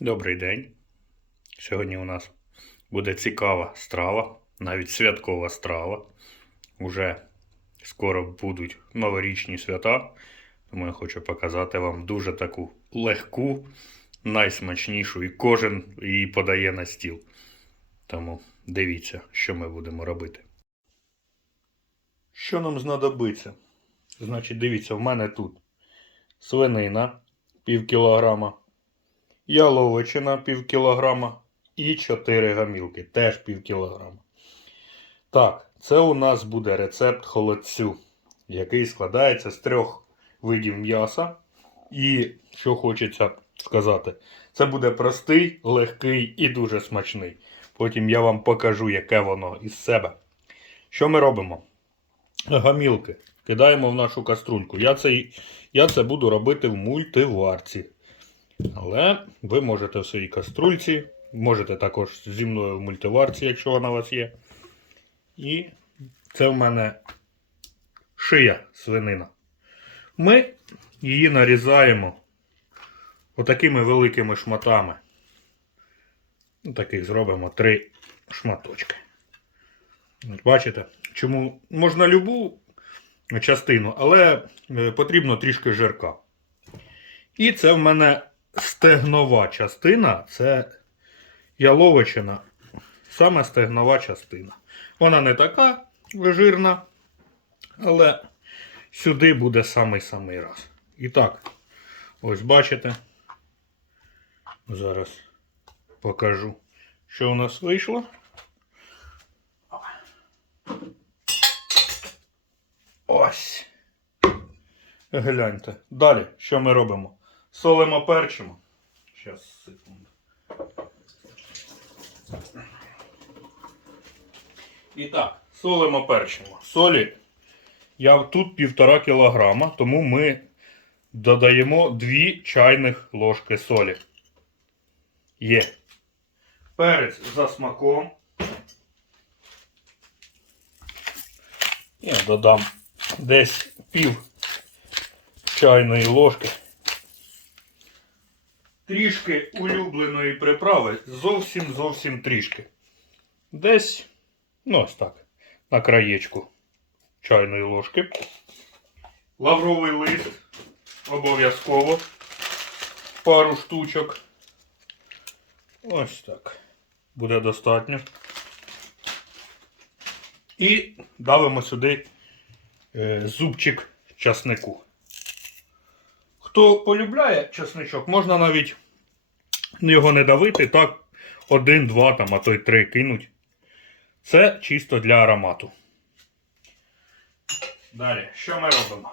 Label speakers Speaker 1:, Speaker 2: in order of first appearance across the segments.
Speaker 1: Добрий день. Сьогодні у нас буде цікава страва, навіть святкова страва. Уже скоро будуть новорічні свята, тому я хочу показати вам дуже таку легку, найсмачнішу, і кожен її подає на стіл. Тому дивіться, що ми будемо робити. Що нам знадобиться? Значить, дивіться, в мене тут свинина пів кілограма, яловичина пів кілограма і 4 гамілки, теж пів кілограма. Так, це у нас буде рецепт холодцю, який складається з трьох видів м'яса. І що хочеться сказати, це буде простий, легкий і дуже смачний. Потім я вам покажу, яке воно із себе. Що ми робимо? Гамілки кидаємо в нашу каструльку. Я це, я це буду робити в мультиварці. Але ви можете в своїй каструльці, можете також зі мною в мультиварці, якщо вона у вас є. І це в мене шия свинина. Ми її нарізаємо отакими великими шматами. Ну, Таких зробимо три шматочки. Бачите, чому можна любу частину, але е, потрібно трішки жирка. І це в мене стегнова частина, це яловичина, саме стегнова частина. Вона не така жирна, але сюди буде самий-самий раз. І так, ось бачите. Зараз покажу, що у нас вийшло. Ось. Гляньте. Далі, що ми робимо? Солимо перчимо. Зараз, секунду. І так, солимо перчимо. Солі я тут півтора кілограма, тому ми додаємо 2 чайних ложки солі. Є. Перець за смаком. Я додам десь пів чайної ложки. Трішки улюбленої приправи, зовсім зовсім трішки. Десь, ну ось так, на краєчку чайної ложки. Лавровий лист обов'язково. Пару штучок. Ось так. Буде достатньо. І давимо сюди е, зубчик часнику. Хто полюбляє часничок, можна навіть його не давити, так, один, два, там, а то й три кинуть. Це чисто для аромату. Далі, що ми робимо?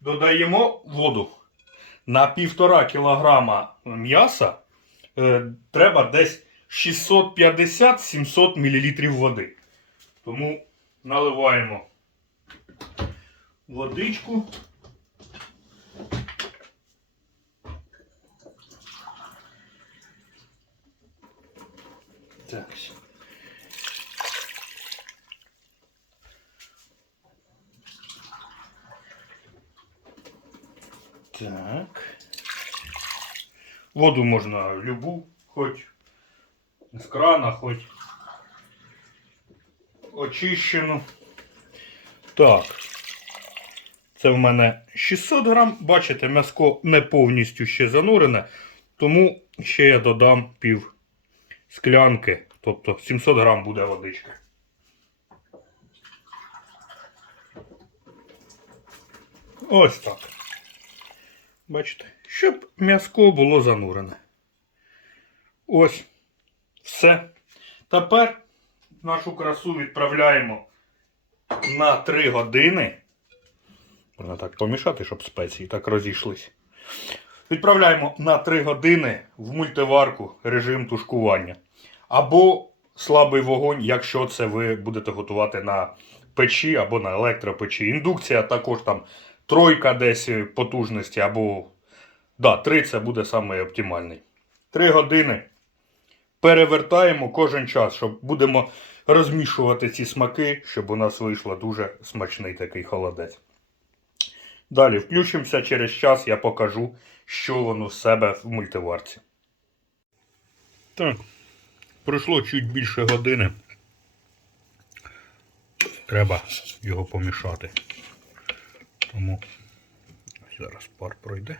Speaker 1: Додаємо воду. На півтора кілограма м'яса е, треба десь 650-700 мл води. Тому наливаємо водичку. Так. Так. Воду можна любу, хоч з крана, хоч очищену. Так. Це в мене 600 грам. Бачите, м'яско не повністю ще занурене, тому ще я додам пів склянки, тобто 700 грам буде водички. Ось так. Бачите, щоб м'яско було занурене. Ось. Все. Тепер нашу красу відправляємо на 3 години. Можна так помішати, щоб спеції так розійшлись. Відправляємо на 3 години в мультиварку режим тушкування. Або слабий вогонь, якщо це ви будете готувати на печі або на електропечі. Індукція також там тройка десь потужності, або. Да, 3 це буде самий оптимальний. 3 години. Перевертаємо кожен час, щоб будемо розмішувати ці смаки, щоб у нас вийшло дуже смачний такий холодець. Далі включимося через час, я покажу, що воно в себе в мультиварці. Так, пройшло чуть більше години. Треба його помішати. Тому зараз пар пройде.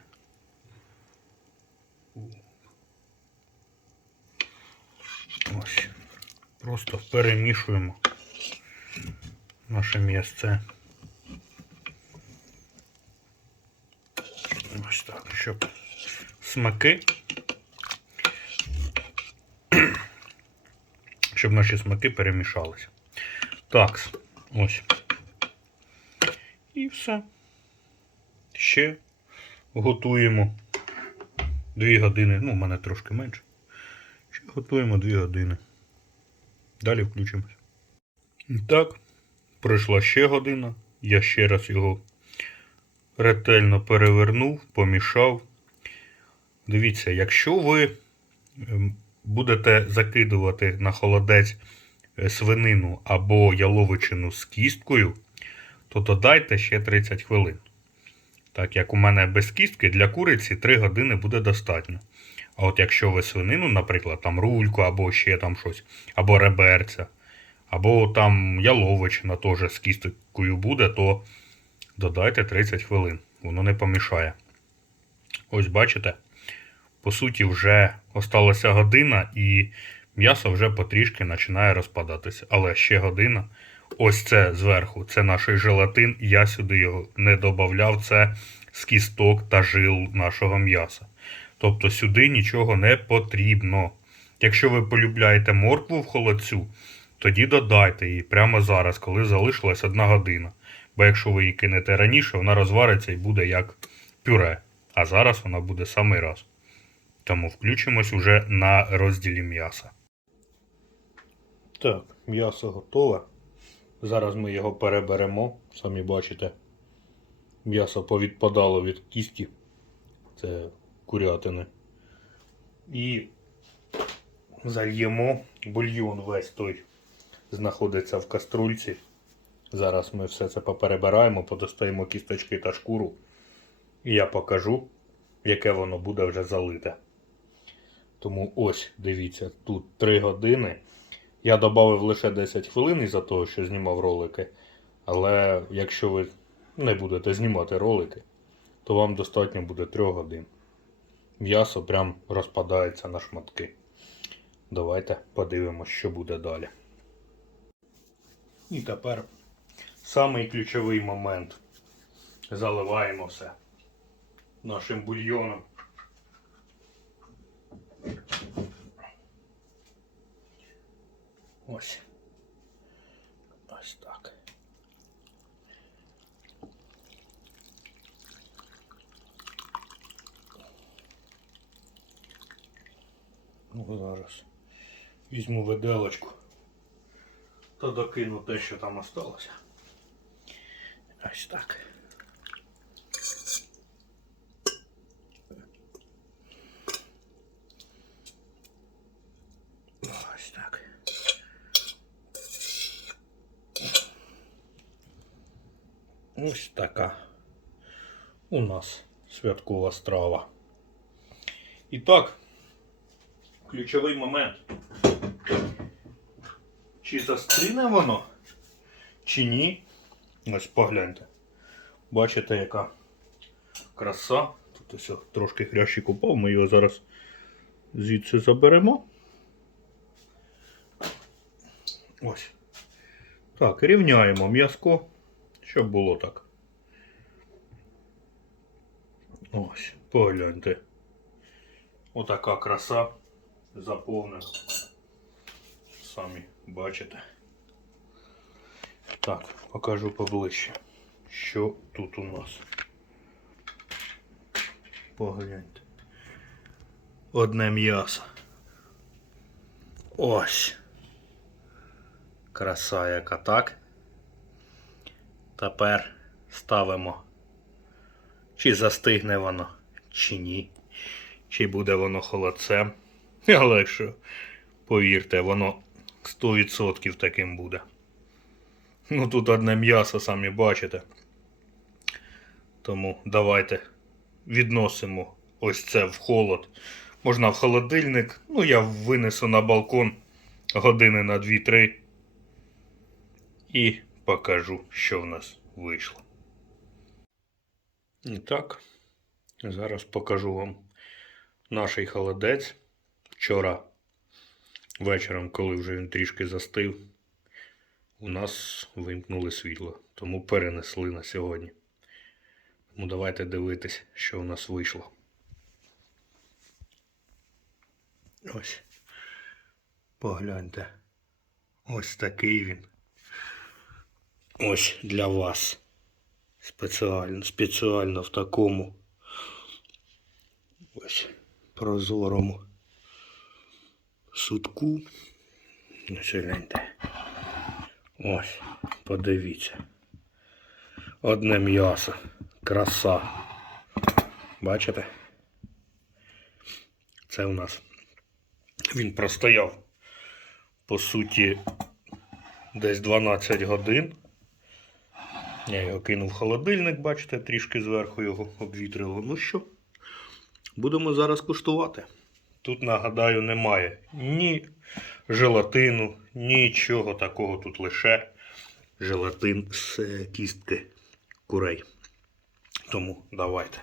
Speaker 1: Ось. Просто перемішуємо наше м'ясце. Ось так, щоб смаки. Щоб наші смаки перемішалися. Так, ось. І все. Ще готуємо 2 години. Ну, у мене трошки менше. Ще готуємо 2 години. Далі включимось. І Так, пройшла ще година. Я ще раз його ретельно перевернув, помішав. Дивіться, якщо ви ем, будете закидувати на холодець е, свинину або яловичину з кісткою, то додайте ще 30 хвилин. Так як у мене без кістки для куриці 3 години буде достатньо. А от якщо ви свинину, наприклад, там рульку або ще там щось, або реберця, або там яловичина теж з кісткою буде, то додайте 30 хвилин. Воно не помішає. Ось бачите, по суті, вже осталася година і м'ясо вже потрішки починає розпадатися. Але ще година. Ось це зверху, це наш желатин. Я сюди його не додавав. Це з кісток та жил нашого м'яса. Тобто сюди нічого не потрібно. Якщо ви полюбляєте моркву в холодцю, тоді додайте її прямо зараз, коли залишилась одна година. Бо якщо ви її кинете раніше, вона розвариться і буде як пюре. А зараз вона буде самий раз. Тому включимось уже на розділі м'яса. Так, м'ясо готове. Зараз ми його переберемо. Самі бачите. М'ясо повідпадало від кісті. Це курятини. І зальємо бульйон весь той знаходиться в каструльці. Зараз ми все це поперебираємо, подостаємо кісточки та шкуру. І я покажу, яке воно буде вже залите. Тому ось, дивіться, тут 3 години. Я додав лише 10 хвилин із-за того, що знімав ролики. Але якщо ви не будете знімати ролики, то вам достатньо буде 3 годин. М'ясо прям розпадається на шматки. Давайте подивимось, що буде далі. І тепер самий ключовий момент. Заливаємо все нашим бульйоном. Ось. Ось так. Ну, зараз візьму виделочку та докину те, що там осталося. Ось так. Ось так. Ось така у нас святкова страва. І так, ключовий момент. Чи застріне воно, чи ні. Ось погляньте. Бачите, яка краса. Тут ось трошки хрящик упав, ми його зараз звідси заберемо. Ось. Так, рівняємо м'язко, щоб було так. Ось, погляньте. Отака краса заповнена. Самі бачите. Так, покажу поближче, що тут у нас. Погляньте. Одне м'ясо. Ось. Краса яка так. Тепер ставимо. Чи застигне воно, чи ні. Чи буде воно холодцем. Але що, повірте, воно 100% таким буде. Ну тут одне м'ясо, самі бачите. Тому давайте відносимо ось це в холод. Можна в холодильник. Ну, я винесу на балкон години на 2-3 і покажу, що в нас вийшло. І так, зараз покажу вам наш холодець. Вчора вечором, коли вже він трішки застив, у нас вимкнули світло, тому перенесли на сьогодні. Тому давайте дивитись, що у нас вийшло. Ось. Погляньте. Ось такий він. Ось для вас. Спеціально, спеціально в такому ось прозорому сутку. Гляньте. Ось, подивіться. Одне м'ясо. Краса. Бачите? Це у нас. Він простояв, по суті, десь 12 годин. Я його кинув в холодильник, бачите, трішки зверху його обвітрило. Ну що, будемо зараз куштувати. Тут, нагадаю, немає ні желатину, нічого такого тут лише желатин з е, кістки курей. Тому давайте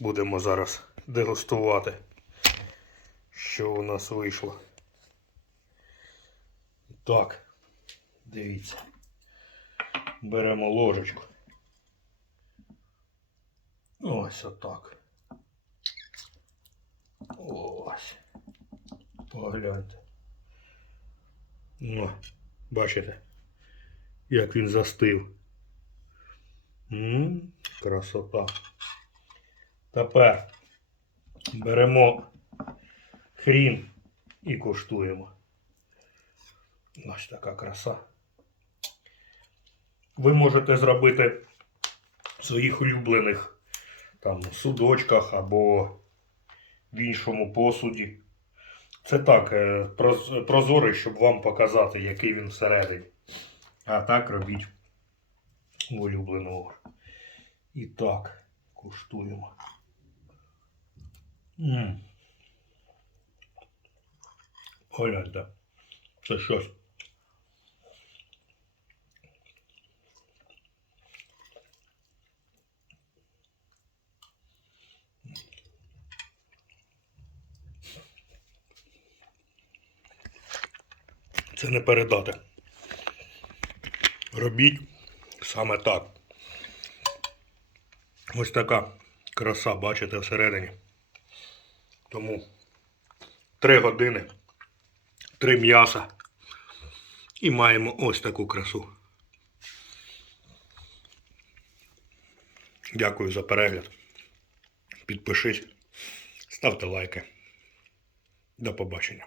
Speaker 1: будемо зараз дегустувати, що у нас вийшло. Так, дивіться. Беремо ложечку. Ось отак. Ось. Погляньте. О, бачите, як він застив. М, красота. Тепер беремо хрін і куштуємо. Ось така краса. Ви можете зробити в своїх улюблених там судочках або в іншому посуді. Це так, е, прозорий, щоб вам показати, який він всередині. А так робіть в улюбленого. І так, куштуємо. Гляньте, це щось. Це не передати. Робіть саме так. Ось така краса, бачите, всередині. Тому 3 години, 3 м'яса. І маємо ось таку красу. Дякую за перегляд. Підпишись, ставте лайки. До побачення.